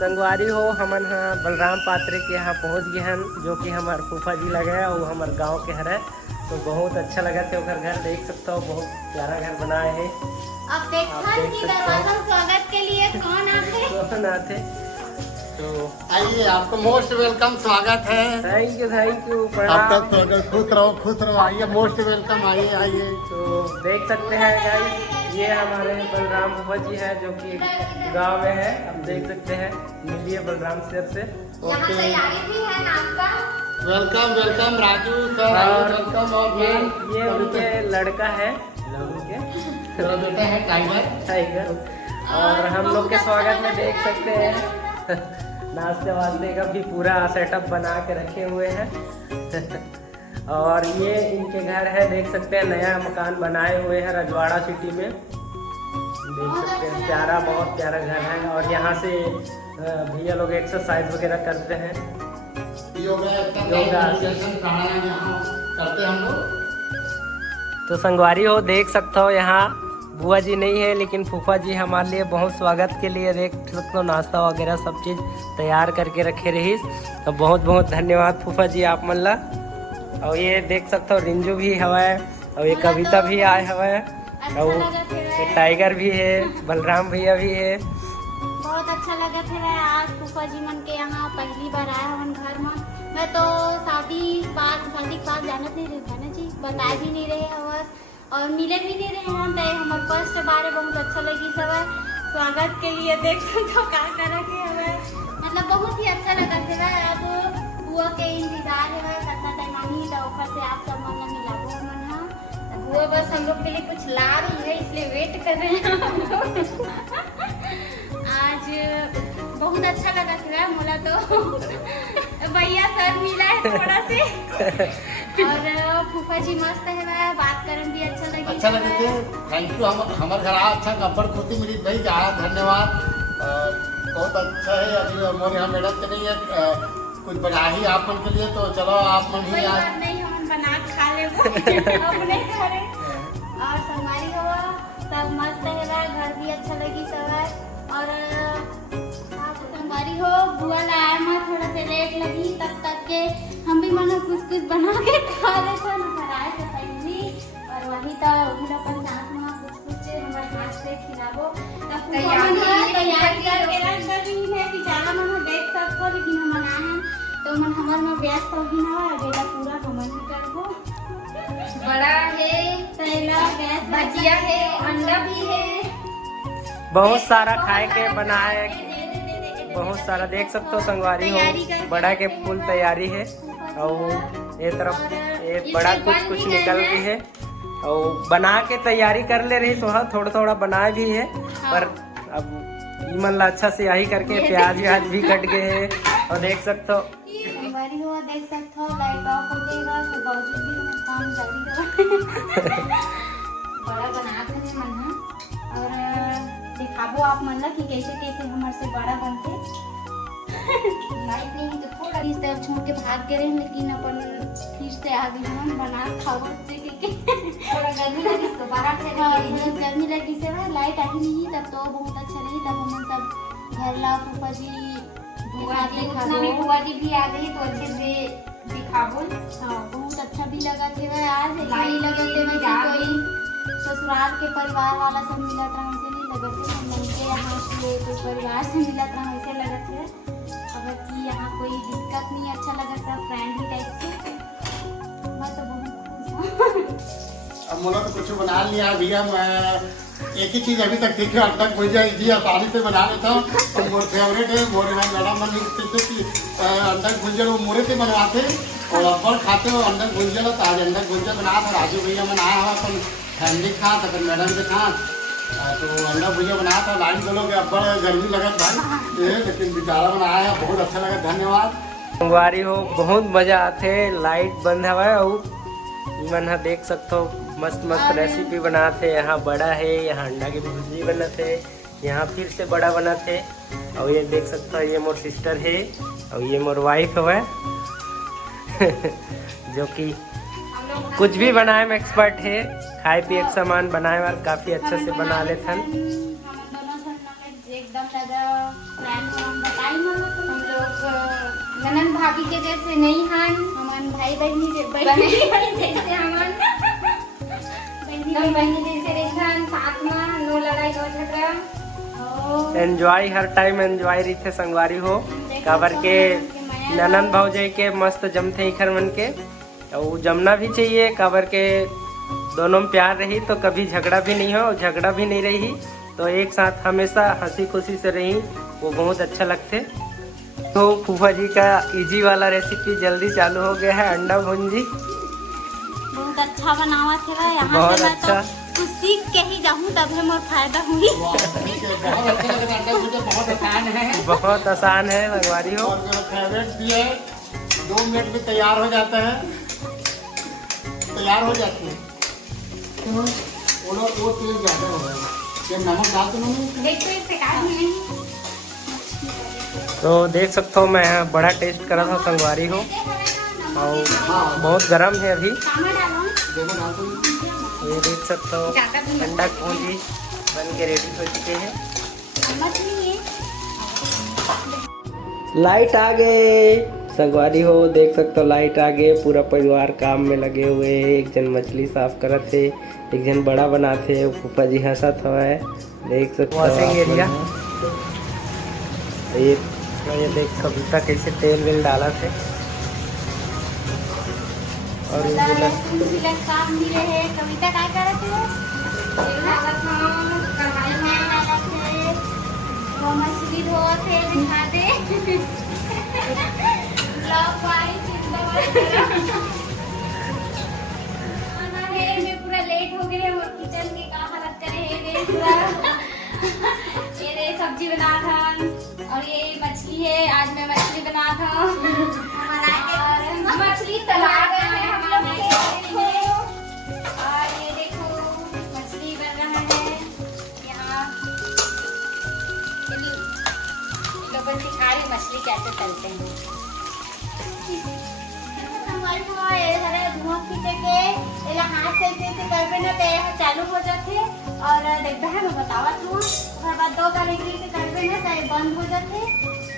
संगवारी हो हमन हाँ बलराम पात्रे के यहाँ पहुँच गए हैं, जो कि हमारे फूफा जी लगे है वो हमारे गांव के हर है। तो बहुत अच्छा लगा थे घर देख सकते हो, बहुत प्यारा घर बनाए है। आप देख सकते हो स्वागत के लिए कौन आते तो आइए, आपको मोस्ट वेलकम स्वागत है। थैंक यू आपका खुश रहो आइए, मोस्ट वेलकम आइए। तो देख सकते हैं गाइस, ये हमारे बलराम फूफा जी है जो कि गांव में है। आप देख सकते हैं, मिलिए बलराम सर से। Welcome Raju sir, welcome. और ये उनके लड़का है, मेरा बेटा है टाइगर। और हम लोग के स्वागत में देख सकते हैं नाश्ते वास्ते का भी पूरा सेटअप बना के रखे हुए हैं। और ये इनके घर है, देख सकते हैं नया मकान बनाए हुए हैं रजवाड़ा सिटी में। देख सकते हैं प्यारा, बहुत प्यारा घर है। और यहाँ से भैया लोग एक्सरसाइज वगैरह करते हैं, योगा करते हम लोग। तो संगवारी हो देख सकते हो, यहाँ बुआ जी नहीं है लेकिन फूफा जी हमारे लिए बहुत स्वागत के लिए देख सकते हो नाश्ता वगैरह सब चीज़ तैयार करके रखे रही। तो बहुत बहुत धन्यवाद फूफा जी आप मल्ला। और ये देख सकते हो रिंजू भी हवा है, और ये कविता भी आए हवा है, और ये टाइगर भी है, बलराम भैया भी है। बहुत अच्छा लगा था आज फूफा जी मन के यहाँ पहली बार आया हूँ घर में। मैं तो शादी के बाद जानत नहीं रही ना जी, बताए भी नहीं रहे हवस और मिले भी नहीं रहे हैं। तो हमारे फर्स्ट बार बहुत अच्छा लगी सब स्वागत के लिए। देख सकते हो का करा के हमें मतलब बहुत ही अच्छा लगा था। अब बुआ के इंतजार है कितना टाइम आनी तो ऊपर से आप सब मन मिलाबो मन हां। बुआ बस हम लोग के लिए कुछ ला रही है इसलिए वेट कर रहे हैं। आज बहुत अच्छा लगा था मोला तो भैया सर मिला है थोड़ा से। और फूफा जी मस्त है, बात करन भी अच्छा लगे थे। थैंक यू, हमारे घर अच्छा गब्बर खुशी मिली भाई, धन्यवाद। बहुत अच्छा है। अभी मोर यहाँ मेहनत नहीं है, कुछ बना ही आप मन के लिए, तो चलो आप मन ही आज नहीं हम बना खा ले अपने घरे। और संगवारी हो सब मस्त है, घर भी अच्छा लगी सब है। और संगवारी हो बुआ लाया मैं थोड़ा से लेट लगी, तब तक के हम भी मना कुछ बना के खा लेते ना कराए से पहली। और वही तो उन अपन साथ में कुछ हमारे हाथ से खिलाबो तब तैयार करके रख दही है बेचारा मन देख सकते हो। लेकिन हम आए हैं तो मन हमार में व्यस्त होगी ना, बेटा पूरा हमन ही करबो। बड़ा है पहला गैस, भजिया है, अंडा भी है, बहुत सारा खाए के बनाए, बहुत सारा देख सकते हो संगवारी हो। बड़ा के फुल तैयारी है, और ये तरफ ये बड़ा कुछ निकल भी है, और बना के तैयारी कर ले रही। तो थोड़ा थोड़ा बनाए भी है, पर अब ईमन ला अच्छा से यही करके प्याज भी कट गए हैं। और देख सकते हो देख सकते हो लाइट ऑफ हो जाएगा तो बावजूद भी हमें काम जल्दी बड़ा बना के मन है। और दिखाबो आप मन ला कि कैसे कैसे हमारे से बड़ा बनते। लाइट नहीं तो थोड़ा इस तरफ छोड़ के भाग गए, लेकिन अपन फिर से आ गए हम बना खाओ से के थोड़ा गर्मी लगी तो बाहर से गर्मी लगी से लाइट आई नहीं, तब तो बहुत अच्छा नहीं। तब हम सब घर ला फूफा जी बुआ जी भी आ गई तो अच्छे से दिखाबो। हाँ बहुत अच्छा भी लगा थे आज, ऐसा ही लगे थे वैसे कोई ससुराल के परिवार वाला सब मिला था, वैसे नहीं लगे थे हम उनके यहाँ से कोई परिवार से मिला था वैसे लगे थे। अगर कि यहाँ कोई दिक्कत नहीं, अच्छा लगा सब फ्रेंडली टाइप से। मैं तो बहुत खुश हूँ। अब मोला तो कुछ बना लिया भैया। मैं एक ही चीज़ अभी तक सीखे, अब तक भैया जी आसानी से बना लेता हूँ। तो मोर फेवरेट है, मोरे मैडम मन कि अंडा भुंजल वो मोरे से बनवाते और अब्बड़ खाते हो अंडा भुंजल। तो आज अंडा भुंजल बना था, राजू भैया मन आया हुआ अपन फैमिली खा तो अपन मैडम के खा, तो अंडा भुंजल बना था। लाइन बोलोगे अब्बड़ गर्मी लगत भाई, लेकिन बेचारा मन आया, बहुत अच्छा लगा, धन्यवाद। संगवारी हो बहुत मजा आते, लाइट बंद हवा और मन देख सकते हो मस्त रेसिपी बनाते। यहाँ बड़ा है, यहाँ अंडा की भुर्जी बनाते, यहाँ फिर से बड़ा बनाते। और ये देख सकते हो ये मोर सिस्टर है और ये मोर वाइफ है जो कि कुछ भी बनाए में एक्सपर्ट है। खाए पिए के सामान बनाए वाले काफी अच्छे से बना लेते हैं। एकदम ननद भाभी के जैसे नहीं हन, हमन भाई बहनी जैसे हमन बहनी जैसे रहन, साथ में नो लड़ाई नो झगड़ा। एंजॉय हर टाइम एंजॉय रही थे संगवारी हो, काबर के ननद भौजाई के मस्त जमते इखर मन के, और जमना भी चाहिए, काबर के दोनों में प्यार रही तो कभी झगड़ा भी नहीं हो, और झगड़ा भी नहीं रही तो एक साथ हमेशा हंसी खुशी से रही, वो बहुत अच्छा लगते। तो फूफा जी का इजी वाला रेसिपी जल्दी चालू हो गया है, अंडा भुंजी। बहुत अच्छा बनावा थे यहाँ बहुत से, मैं अच्छा। तो कुछ सीख के ही जाऊँ तब है मोर फायदा हुई। ठीक है, बहुत अच्छा लग रहा है, मुझे बहुत आसान है बहुत आसान है संगवारी हो, और मेरा फेवरेट भी है। 2 मिनट में तैयार हो जाता है, तैयार हो जाती है। वो तेल ज़्यादा हो रहा है, ये नमक डाल तो नहीं? देखो ये फेंका भी नहीं। तो देख सकते हो मैं बड़ा टेस्ट करा था संगवारी हो, और बहुत गर्म है अभी, कामा डालो देखो डाल तो नहीं? ये देख सकते हो ज्यादा भी मत अंडा भुंजी बन के रेडी हो चुके हैं। मत नहीं है। लाइट आ गए संगवारी हो, देख सकते हो लाइट आ गए, पूरा परिवार काम में लगे हुए हैं। एक जन मछली साफ करत थे, एक जन बड़ा बनाते, फूफा जी हंसत हवे, देख सकते हो वॉशिंग एरिया। ये देख कविता कैसे तेल वेल डाला थे, और ये बोला काम भी रहे। कविता काय करत है? तेल डालत हूँ, कढ़ाई में डालत है, वो मछली धोत है, दिखा दे। ब्लॉग वाली मैं पूरा लेट हो गए और किचन के का हालत करे है रे पूरा। ये रे सब्जी बना था और ये मछली है, आज मैं मछली बना था। और मछली तला गए हैं हम लोग के, और ये देखो मछली बन रहा है यहाँ। लोगों ने सिखा रही मछली कैसे तलते हैं। धुआं खींचे के एला हाथ से ऐसे करबे ना ते चालू हो जाते, और देखता है मैं बतावत हूँ, उसके बाद 2 कारीगरी से करबे ना ते बंद हो जाते।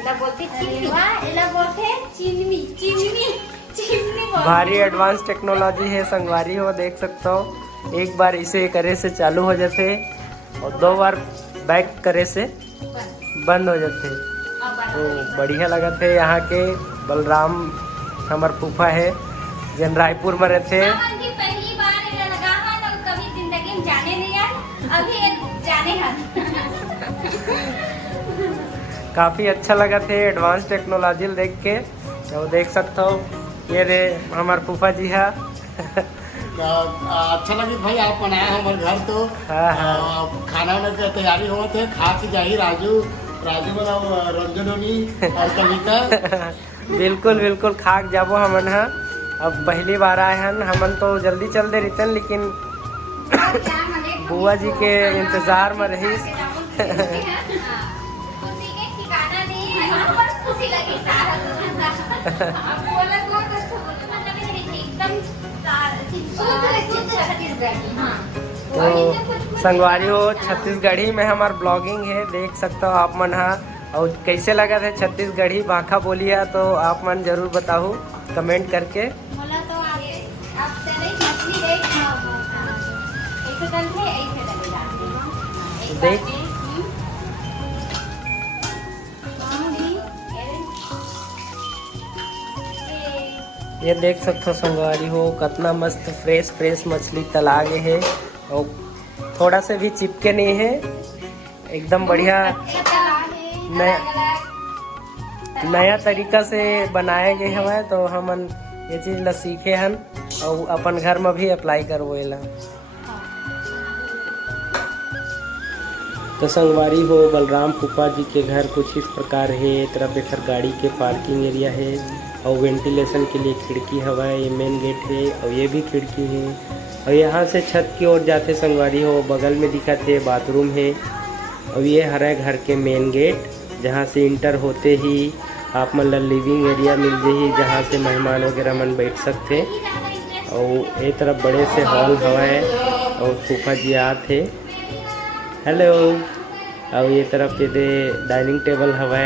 एला बोलते चिमनी, वाह एला बोलते चिमनी चिमनी चिमनी बोलते। भारी एडवांस टेक्नोलॉजी है संगवारी हो, देख सकते हो एक बार इसे करे से चालू हो जाते और 2 बार बैक करे से बंद हो जाते। तो बढ़िया लगा थे। यहाँ के बलराम हमार फूफा है, जन रायपुर में रहते। पहली बार एला लगा है ना, कभी जिंदगी में जाने नहीं है, अभी जाने हैं। काफ़ी अच्छा लगा थे एडवांस टेक्नोलॉजी देख के। तो देख सकते हो ये रे हमार फूफा जी है। अच्छा लगी भाई, आप बनाए हमारे घर तो खाना वाना की तैयारी हो थे, खा के जाही राजू वाला रंजनोनी और कविता। बिल्कुल बिल्कुल खाक जाबो हमन है। अब पहली बार आए हैं हमन, तो जल्दी चल दे रही लेकिन बुआ जी के इंतजार में रही। तो संगवारी हो छत्तीसगढ़ी में हमार ब्लॉगिंग है, देख सकते हो आप मन हा। और कैसे लगा था छत्तीसगढ़ी भाखा बोलिया, तो आप मन जरूर बताओ कमेंट करके। बोला तो आगे अब तेरे मछली देख ऐसे करके ऐसे लगेगा देख ये देख सकते हो संगवारी हो कितना मस्त फ्रेश मछली तला गए है, और थोड़ा से भी चिपके नहीं है, एकदम बढ़िया नया तरीका से बनाए गए हवे। तो हमन ये चीज ला सीखे हन और अपन घर में भी अप्लाई करवो ला। तो संगवारी हो बलराम फूफा जी के घर कुछ इस प्रकार है। तरफ एक गाड़ी के पार्किंग एरिया है और वेंटिलेशन के लिए खिड़की हवा है, ये मेन गेट है और ये भी खिड़की है। और यहाँ से छत की ओर जाते संगवारी हो बगल में दिखा थे बाथरूम है, और ये हरा घर के मेन गेट, जहाँ से इंटर होते ही आप मन लिविंग एरिया मिल जाही, जहाँ से मेहमान वगैरह मन बैठ सकते। और ये तरफ बड़े से हॉल हवा है और फूफा जी आते। हेलो और ये तरफ ये दे डाइनिंग टेबल हवा,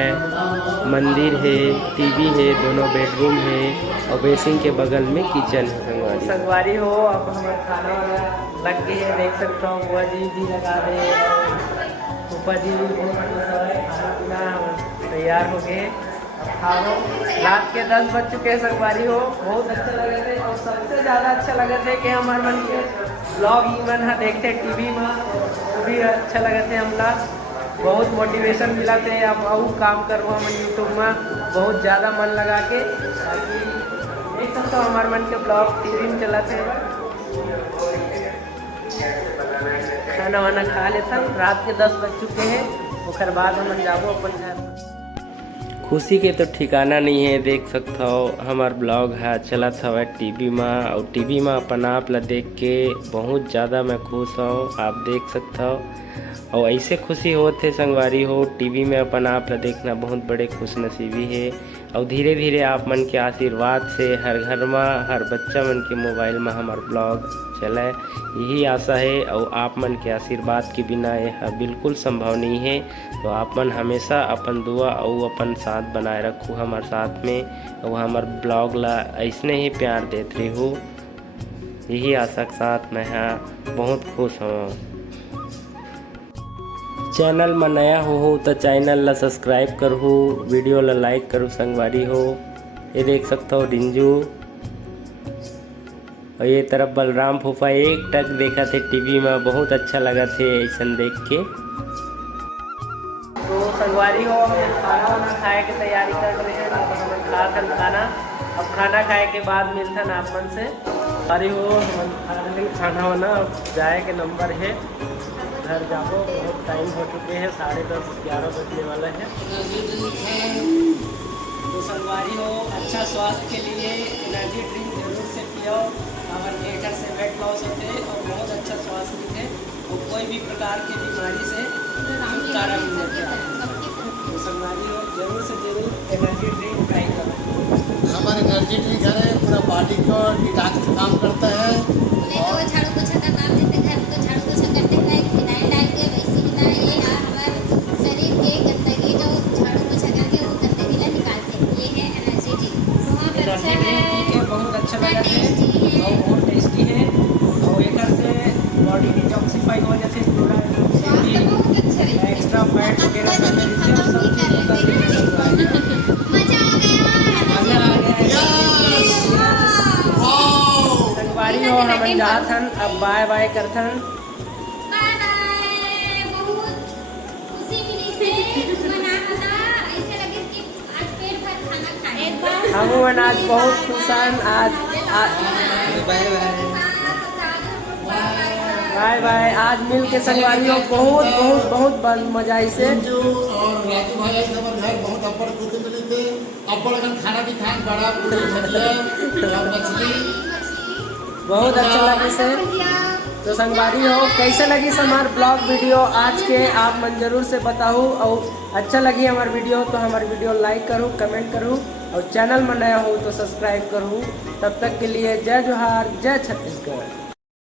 मंदिर है, टीवी है, दोनों बेडरूम है और बेसिन के बगल में किचन है। संगवारी हो अब हमारा खाना वाना लग गई है, देख सकते हो। बुआ जी भी लगा दे, फूफा जी भी खाना पीना तैयार हो गए। रात के 10 बज चुके हैं। संगवारी हो बहुत अच्छा लगे थे और सबसे ज़्यादा अच्छा लगे थे कि हमारे मन के ब्लॉग ही मन देखते टीवी में, वो भी अच्छा लगे थे। हमला बहुत मोटिवेशन मिला थे, अब और काम करो हम यूट्यूब में बहुत ज़्यादा मन लगा के, ताकि देख सकते हो हमारे मन के ब्लॉग टीवी में चला थे। खाना वाना खा लेता, रात के 10 बज चुके हैं। उसके बाद हम जाबो अपन घर। खुशी के तो ठिकाना नहीं है, देख सकते हो हमार ब्लॉग है चला था टीवी में, और टीवी में अपन आप ला देख के बहुत ज़्यादा मैं खुश हूँ, आप देख सकते हो। और ऐसे खुशी होते संगवारी हो टीवी में अपन आप ला देखना बहुत बड़े खुश नसीबी है। और धीरे धीरे आप मन के आशीर्वाद से हर घर में हर बच्चा मन के मोबाइल में हमार ब्लॉग चले, यही आशा है। और आप मन के आशीर्वाद के बिना यह बिल्कुल संभव नहीं है। तो आप मन हमेशा अपन दुआ और अपन साथ बनाए रखो हमारे साथ में, और हमार ब्लॉग ला ऐसने ही प्यार देते रहो, यही आशा के साथ मैं यहाँ बहुत खुश हूँ। चैनल में नया हो तो चैनल ला सब्सक्राइब करो, वीडियो ला लाइक करो संगवारी हो। ये देख सकते हो रिंजू, और ये तरफ बलराम फूफा एक टक देखा थे टीवी में, बहुत अच्छा लगा थे ऐसा देख के। तो संगवारी हो हम खाना वाना खाए के तैयारी कर रहे हैं, खा खाना। अब खाना खाए के बाद मिलता ना आप मन से। अरे हो हम खा रहे खाना वाना, अब जाए के नंबर है, घर जाओ, बहुत टाइम हो चुके हैं, 10:30-11 बजने वाला है। तो संगवारी हो अच्छा स्वास्थ्य के लिए एनर्जी ड्रिंक जरूर से पियो, हमारे एकर से वेट लॉस होते और बहुत अच्छा स्वास्थ्य मिलते और कोई भी प्रकार की बीमारी से छुटकारा मिलते हैं। तो संगवारी हो जरूर से जरूर एनर्जी ड्रिंक ट्राई करो। हमारे एनर्जी ड्रिंक है, पूरा बॉडी को डिटॉक्स काम करता है। झाड़ू पोछा का काम, जैसे घर को झाड़ू पोछा करते हैं फिनाइल डाल के, वैसे ही ना ये हमारे शरीर के गंदगी जो झाड़ू पोछा करके वो गंदगी ला निकालते हैं। ये है एनर्जी ड्रिंक, बहुत अच्छा है, बहुत अच्छा लगा है और बहुत टेस्टी है। और एक से बॉडी डिटॉक्सिफाई हो जाते हैं, पूरा एक्स्ट्रा फैट वगैरह सब मजा आ गया। संगवारी हो हम जाथन, अब बाय बाय करथन। Bye bye. बहुत खुशी मिली से मना था, ऐसे लगे कि आज पेट भर खाना खाए। एक बार हम आज बहुत खुशान, आज बाय बाय बाय। आज मिल के संगवारी हो बहुत बहुत बहुत मजा इसे। और राजू भाई हमारे घर बहुत अपर खुशी मिली थे, अपर अगर खाना भी खान बड़ा पूरी भजिया मछली बहुत अच्छा लगे से। तो संगवारी हो कैसे लगी हमार ब्लॉग वीडियो आज के, आप मन जरूर से बताओ। और अच्छा लगी हमारी वीडियो तो हमारी वीडियो लाइक करूँ, कमेंट करूँ, और चैनल में नया हो तो सब्सक्राइब करूँ। तब तक के लिए जय जोहार, जय छत्तीसगढ़।